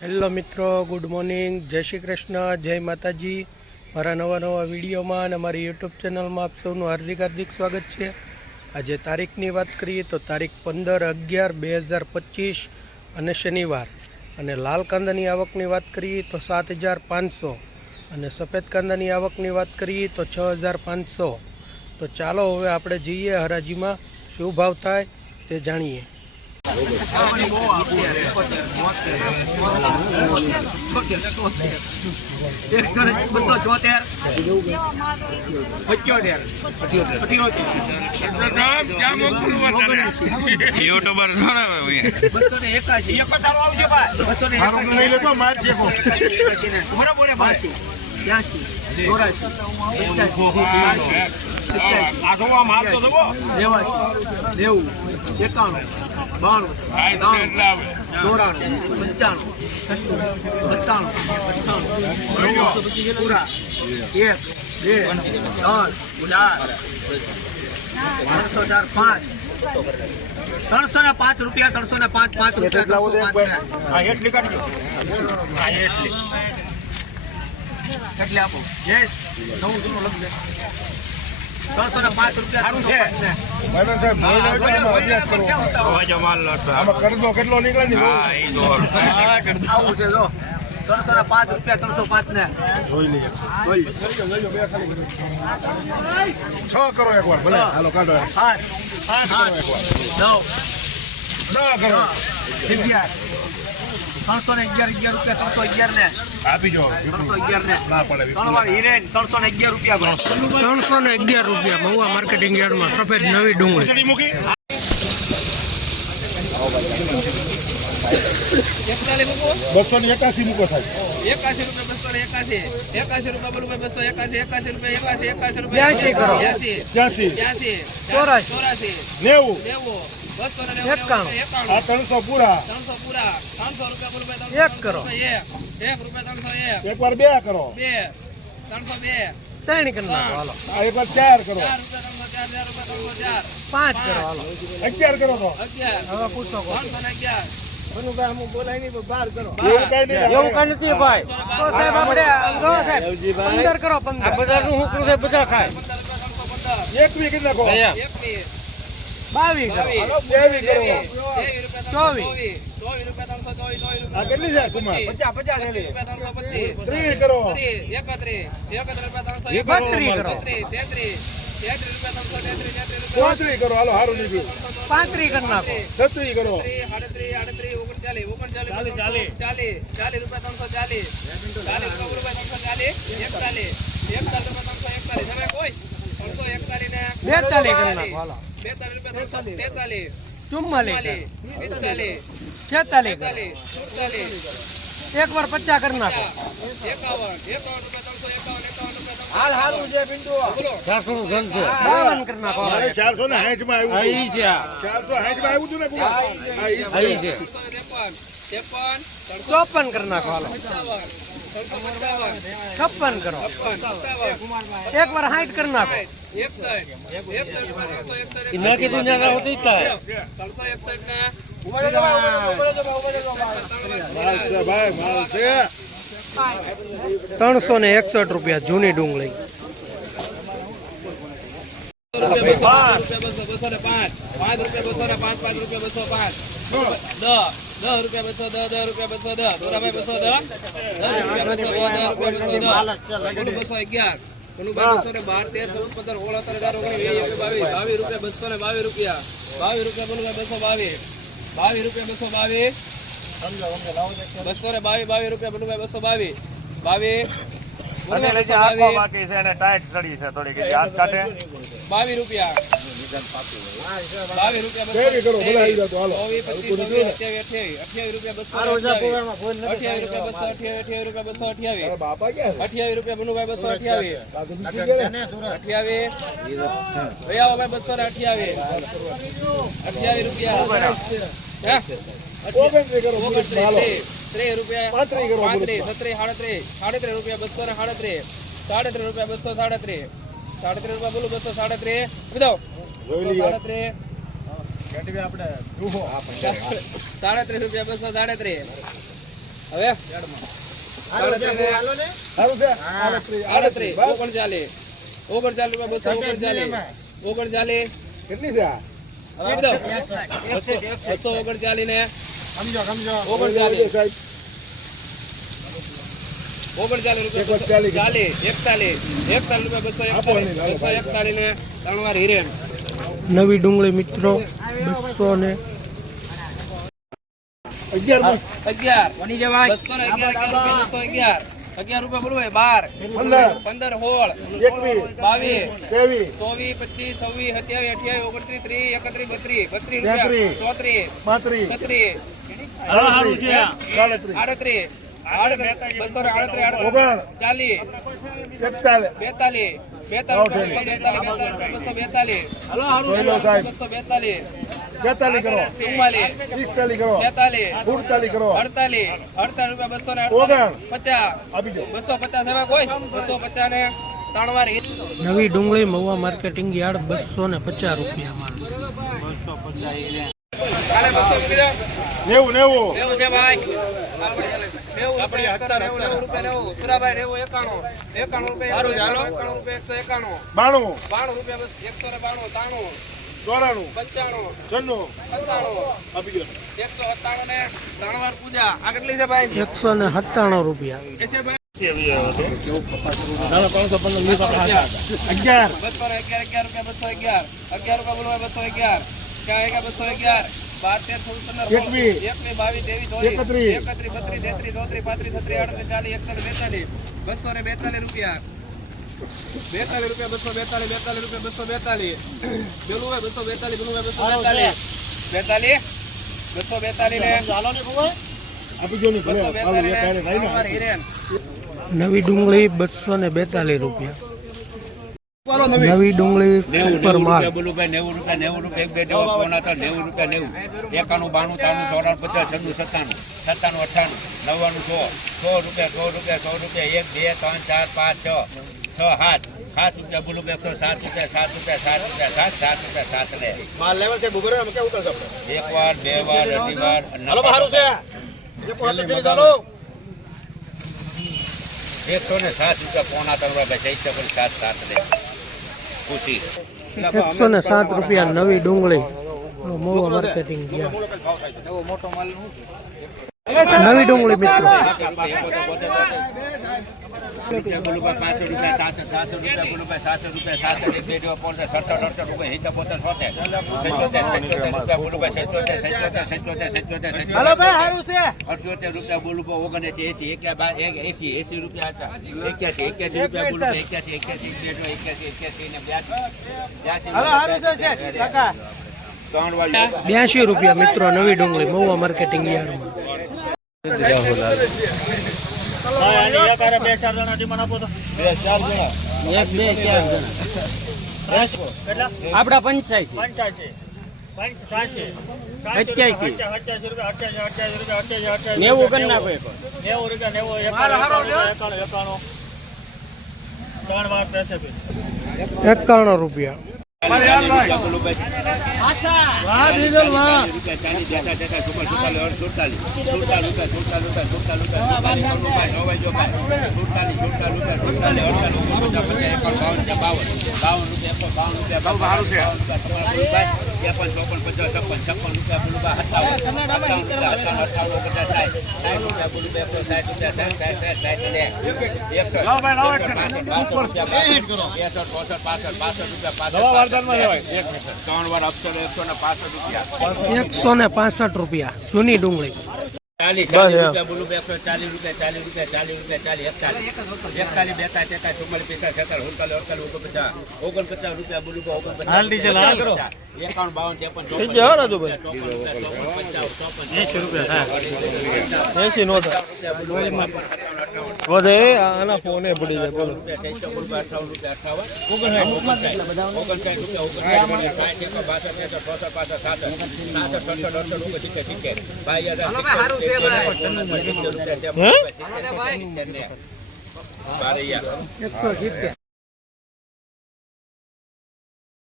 Hello મિત્રો, good morning, જય શ્રી કૃષ્ણ, જય માતાજી। મારા નવા વિડીયોમાં અને મારી યુટ્યુબ ચેનલમાં આપ સૌનું હાર્દિક સ્વાગત છે। આજે તારીખની વાત કરીએ તો તારીખ 15/11/2025 અને શનિવાર। અને લાલ કાંદાની આવકની વાત કરીએ તો 7500 અને સફેદ કાંદાની આવકની વાત કરીએ તો 6500। તો ચાલો હવે આપણે જઈએ હરાજીમાં શું ભાવ થાય તે જાણીએ। યુટ્યુબર ₹305 એટલે આપો યસ નવું જૂનું લખજે ₹305 કેટલો નીકળે આવું છે જો ₹305 305 ને જોઈ લઈએ 6 કરો એકવાર ભલે હાલો કાઢો 8 કરો એકવાર 9 કરો 311 ને આપી જો 311 ને ના પડે ત્રણ વાર હિરેન ₹311 ₹311 મહુવા માર્કેટિંગ યાર્ડમાં સફેદ નવી ડુંગળી ચડી મૂકી 281 મૂકો થાય ₹82 કરો 83 84 90 91 આ 300 પૂરા 1 કરો એકવાર 2 કરો 3 કરી નાખો હાલો। આ એકવાર 4 કરો 5 કરો હાલો। 11 કરો તો હવે પૂછો એવું કઈ નહીં એવું કઈ નથી ભાઈ। તો સાહેબ આપણે જો સાહેબ 15 કરો 15 આ બજારનું હુકડું છે બધા ખાય। 21 કરી નાખો 22 કરો 22 કરો 24 આ કેટલી છે કુમાર 50 30 કરો 32 કરો 34 કરો હાલો હારું નીકળ્યું 35 કરી નાખો 36 કરો 42 કરી નાખો હાલો। 44 એક વાર 50 કરી નાખો। હાલ હારું છે પિન્ટુ 400 નું ઘન છે 52 કરી નાખો મારે 460 માં આવ્યું અહીં છે 460 માં આવ્યું હતું ને કુમાર અહીં છે 54 કરી નાખો હાલો। 56 કરો એક વાર 60 કરી નાખો। નાખી દુનિયા હોતી થાય 361 રૂપિયા જૂની ડુંગળી। ₹33 ₹237 હવે સારું છે 38 39 રૂપિયા 239 39 કેટલી છે આ? 239 ને સમજો 39 સાહેબ 39 રૂપિયા 40 41 રૂપિયા 241 ને ત્રણવાર હિરેન નવી ડુંગળી મિત્રો 200 ને 11 11 211 11 રૂપિયા બોલો ભાઈ 12 15 16 22 23 24 25 26 27 28 29 30 31 32 33 32 રૂપિયા 33 42 કરો 45 કરો 48 કરો 50 આપી દો 250 એમાં કોઈ 250 ને ત્રણ વાર નવી ડુંગળી મહુવા માર્કેટિંગ યાર્ડ 250 રૂપિયા માલ. કાલે 200 મૂકી દો 90 90 છે ભાઈ આપણે 90 રૂપિયા સુરાભાઈ 91 રૂપિયા 91 રૂપિયા 191 રૂપિયા 192 192 94 95 95 ને ત્રણ વાર પૂજા આ કેટલી છે ભાઈ 197 રૂપિયા. કેસે ભાઈ 11 રૂપિયા 211 બોલો 211 ક્યાં આएगा 211 12 13 14 22 23 32 33 34 35 રૂપિયા 42 રૂપિયા 242 બેલું 242 બેલું 242 ને આપી દો ને ભલે હાલો એ કાલે થાય ને ત્રણ હિરેન નવી ડુંગળી 242 રૂપિયા. નવી ડુંગળી સુપર માલ 90 રૂપિયા એક બે દેવા પોણા હતા 90 રૂપિયા 90 91 92 93 94 95 96 97 98 99 100 રૂપિયા 1 2 3 4 5 6 7 રૂપિયા બોલું 107 રૂપિયા 7 રૂપિયા 7 લે માલ લેવલ છે બુબરે અમે કેવું કરશું આપણે એક વાર બે વાર અઢી વાર હાલો બહારું છે એક વાર તો ચાલો 107 રૂપિયા પોણા 3 રૂપિયા 7 લે ખુશી 107 રૂપિયા નવી ડુંગળી મહુવા માર્કેટિંગ યાર્ડ. મોટો માલ નવી ડુંગળી મિત્રો બોલું 500 રૂપિયા 700 રૂપિયા બોલું 700 રૂપિયા 7 એક બે દેવા પોણા 67 રૂપિયા 77 બોલું 77 હાલો ભાઈ હારું છે 78 રૂપિયા બોલું 79 80 રૂપિયા હતા 81 રૂપિયા બોલું 81 ને 82 હાલો હારું છે કાકા 82 રૂપિયા મિત્રો નવી ડુંગળી મહુવા માર્કેટિંગ યાર્ડમાં. આપડા 85 90 કરી નાખો એક 91 રૂપિયા. ત્રણ વાર 165 રૂપિયા 165 રૂપિયા જૂની ડુંગળી 40 રૂપિયા બોલું 140 રૂપિયા 40 રૂપિયા 41 49 રૂપિયા બોલું 49 51 વધે આના ફોને પડી જાય બોલો 170